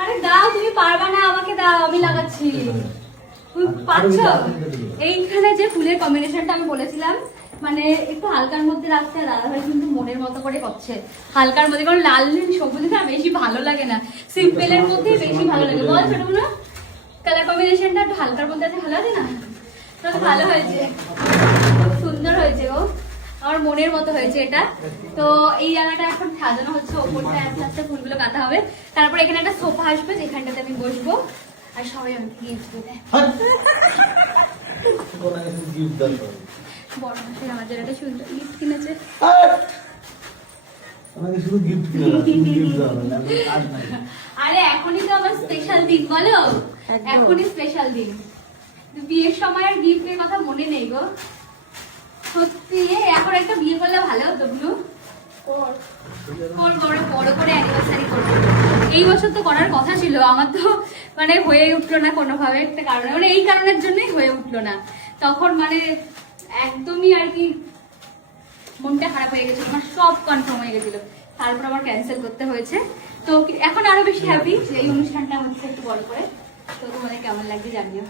আরে দাও, তুমি পারবা না, আমাকে দাও, আমি লাগাচ্ছি। তুমি পারছো? এইখানে যে ফুলের কম্বিনেশনটা আমি বলেছিলাম, মানে একটু হালকার মধ্যে রাখতে, দাদাভাই কিন্তু মনের মতো করে করছে হালকার মধ্যে, কারণ লাল নীল সবুজ না বেশি ভালো লাগে না, সিম্পলের মধ্যে বেশি ভালো লাগে। বল ছোটগুলো, কালার কম্বিনেশনটা একটু হালকার মধ্যে আছে, ভালো আছে না? তো ভালো হয়েছে, খুব সুন্দর হয়েছে গো, আমার মনের মতো হয়েছে এটা। তো এই জায়গাটা এখন সাজানো হচ্ছে, ওপরটা আস্তে আস্তে ফুলগুলো কাটা হবে, তারপর এখানে একটা সোফা আসবে যেখানটাতে আমি বসবো আর সবাই আমাকে গিফট দেবে। বড় মাসের আমার জন্য একটা সুন্দর গিফট কিনেছে। আরে এখনই তো আমার স্পেশাল দিন, বলো এখনই স্পেশাল দিন, বিয়ের সময় আর গিফটের কথা মনে নেই গো সত্যি। এখন একটা বিয়ে করলে ভালো হতো ব্লু, বড় করে অ্যানিভার্সারি করবো। এই বছর তো করার কথা ছিল আমার, তো মানে হয়ে উঠলো না কোনোভাবে একটা কারণে, মানে এই কারণের জন্যই হয়ে উঠলো না। তখন মানে একদমই আর কি মনটা খারাপ হয়ে গেছিল, আমার সব কনফার্ম হয়ে গেছিল, তারপর আবার ক্যান্সেল করতে হয়েছে। তো এখন আরো বেশি হ্যাপি যে এই অনুষ্ঠানটা হচ্ছে একটু বড় করে। তো তোমাদের কেমন লাগছে জানিও।